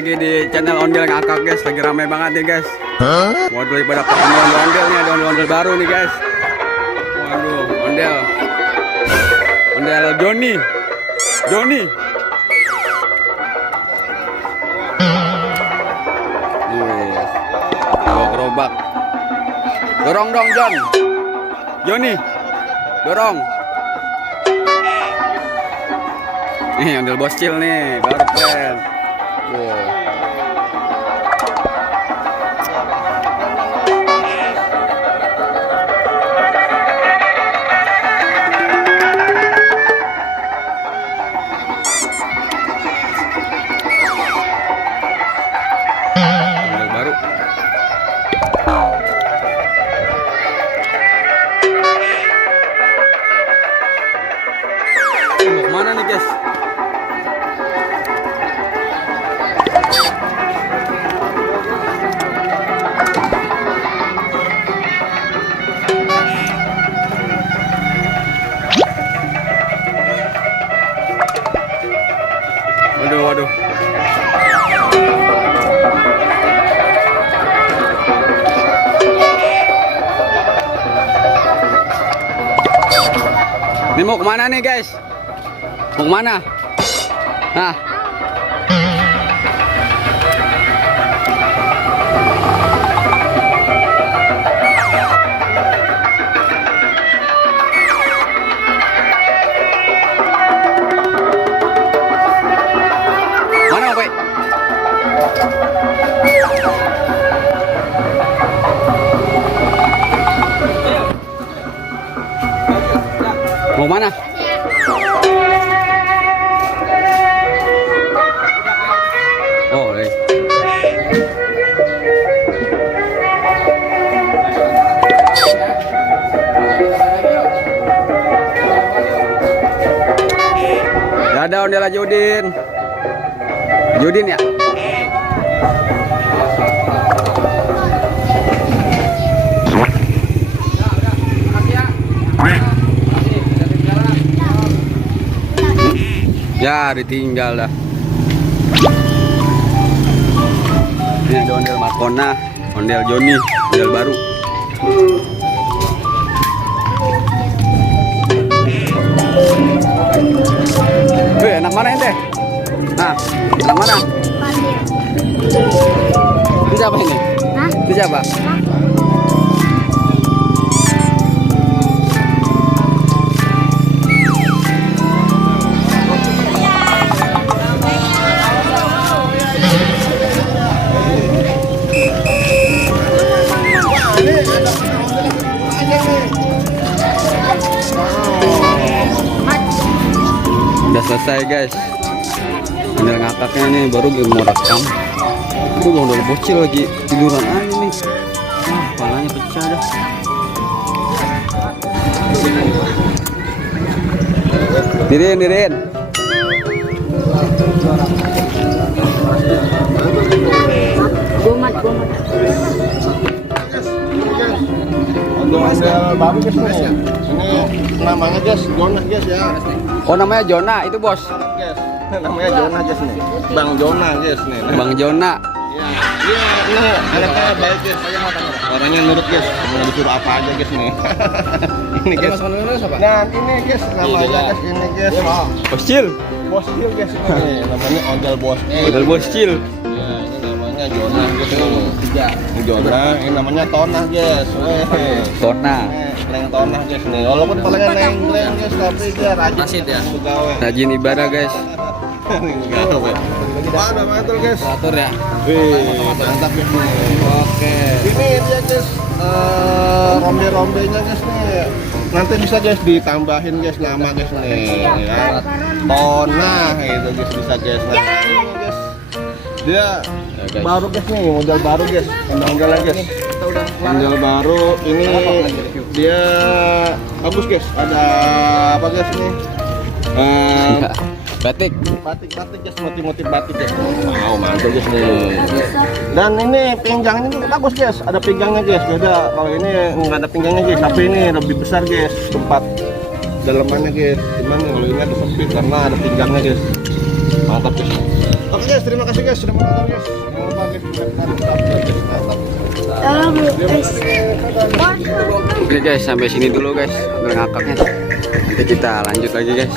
lagi di channel Ondel Ngakak guys. Lagi ramai banget nih guys. Waduh, pada ondel nih, ada ondel baru nih guys. Waduh, ondel Joni. Bawa gerobak. Dorong dong John. Joni, dorong. Nih ondel bocil nih, baru keren. Wow. Ondel baru. Mau kemana nih guys? Waduh. Ini mau kemana nih guys? Mau kemana? Nah. Mana Pak? Mau mana? Oh, ada ondel Judin ya. Ya, ditinggal dah. Ini ada ondel Markona, ondel Joni, ondel baru. Wih, enak mana ente? Nah, enak mana? Itu siapa ini? Hah? Itu siapa? Udah selesai guys. Ondel ngakaknya nih baru mau rekam. Itu ondel bocil lagi tiduran aja nih. Kepalanya pecah dah. Dirin. Gomat. Ondel baru guys nih. Ini namanya guys, Jona guys ya. Oh, namanya Jona itu bos. Guys, namanya Jona guys nih. Bang Jona guys nih. Bang Jona. Iya, ini anaknya baik guys. Orangnya nurut guys. Mau disuruh apa aja guys nih. Ini guys. Nah, ini guys namanya guys ini guys. Bocil Guys ini namanya ondel bocil. Ondel bocil. Ya, ini namanya Jona guys. Ini Jona, ini namanya Tonah guys. Tona. Neng Tonah guys nih. Walaupun palingnya neng guys, tapi dia rajin ya. Rajin ibadah guys. Ada mantul guys. Atur ya. Wih, mantap guys nih. Oke. Ini dia guys, rombe-rombenya guys nih. Nanti bisa guys ditambahin guys nama guys nih, ya. Tonah itu guys bisa guys. Nah, ini guys. Dia baru guys nih, model baru guys. Ondel guys. Model baru ini dia bagus guys. Ada apa guys nih? Batik guys, motif batik guys. Wow, mantul guys nih. Dan ini pinggangnya tuh bagus guys, ada pinggangnya guys. Beda kalau ini nggak ada pinggangnya guys, tapi ini lebih besar guys, tempat dalamannya guys. Cuman kalau ini ada sempit karena ada pinggangnya guys. Mantap guys. Oke guys, terima kasih guys sudah menonton guys. Jangan lupa guys mantap. Oke guys, sampai sini dulu guys model ngakaknya. Nanti kita lanjut lagi guys.